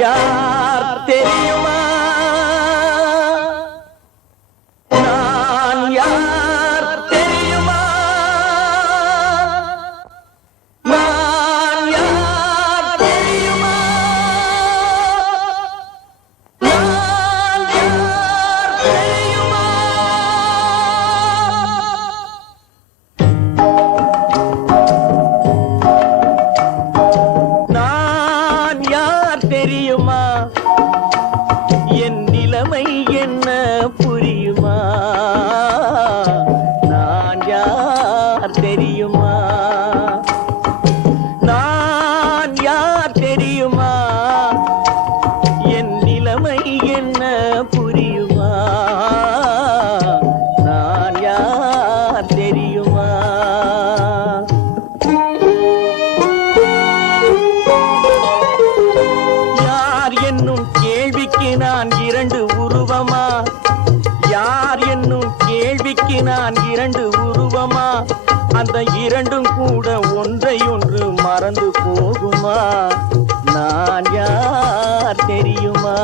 யார் தெரியுமா? நான் யார் தெரியுமா? நான் யார் தெரியுமா? நான் யார் தெரியுமா? நான் யார் தெரியுமா? என் நிலைமை என்ன புரியுமா? நான் யார் தெரியுமா? நான் யார் தெரியுமா? என் நிலைமை என்ன புரியுமா? நான் யார் தெரியுமா? யார் என்னும் கேள்விக்கு நான் இரண்டு உருவமா? யார் என்னும் கேள்விக்கு நான் இரண்டு உருவமா? அந்த இரண்டும் கூட ஒன்றை ஒன்று மறந்து போகுமா? நான் யார் தெரியுமா?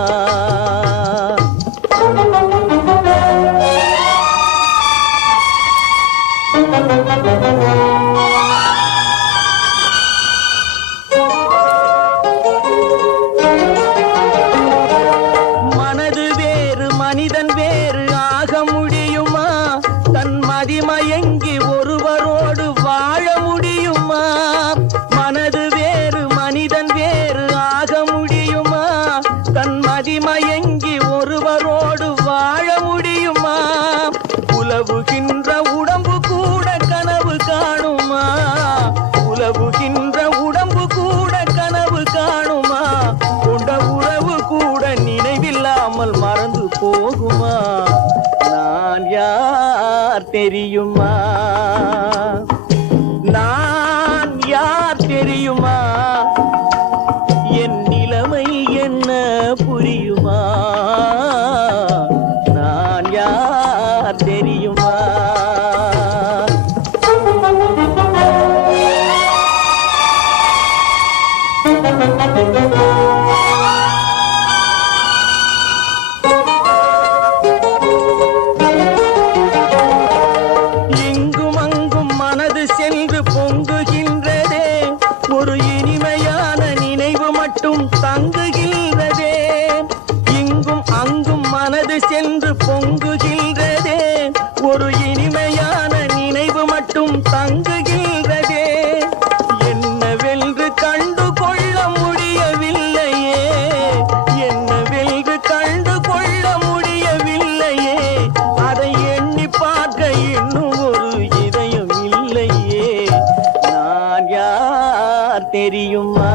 மனது வேறு மனிதன் வேறு ஆக முடியுமா? தன் மதிமயங்கி ஒருவரோடு வாழ முடியுமா? மனது வேறு மனிதன் வேறு ஆக முடியுமா? தன் மதிமயங்கி ஒருவரோடு வாழ முடியுமா? உலவுகின்ற உடம்பு கூட கனவு காணுமா? உலவுகின்ற உடம்பு கூட கனவு காணுமா? கொண்ட உறவு கூட நினைவில்லாமல் மறந்து போகுமா? நான் யார் தெரியுமா? நான் யார் தெரியுமா? என் நிலைமை என்ன புரியுமா? நான் யார் தெரியுமா? இங்கும் அங்கும் மனது சென்று பொங்குகின்றதே, ஒரு இனிமையான நினைவு மட்டும் தங்குகின்றதே. இங்கும் அங்கும் மனது சென்று பொங்குகின்றதே, ஒரு இனிமையான நினைவு மட்டும் தங்குகின்றதே. என்னவென்று கண்டு கொள்ள முடியவில்லையே, என்னவென்று கண்டு கொள்ள முடியவில்லையே. அதை எண்ணி பார்க்க இன்னும் ஒரு இதயம் இல்லையே. நான் யார் தெரியுமா?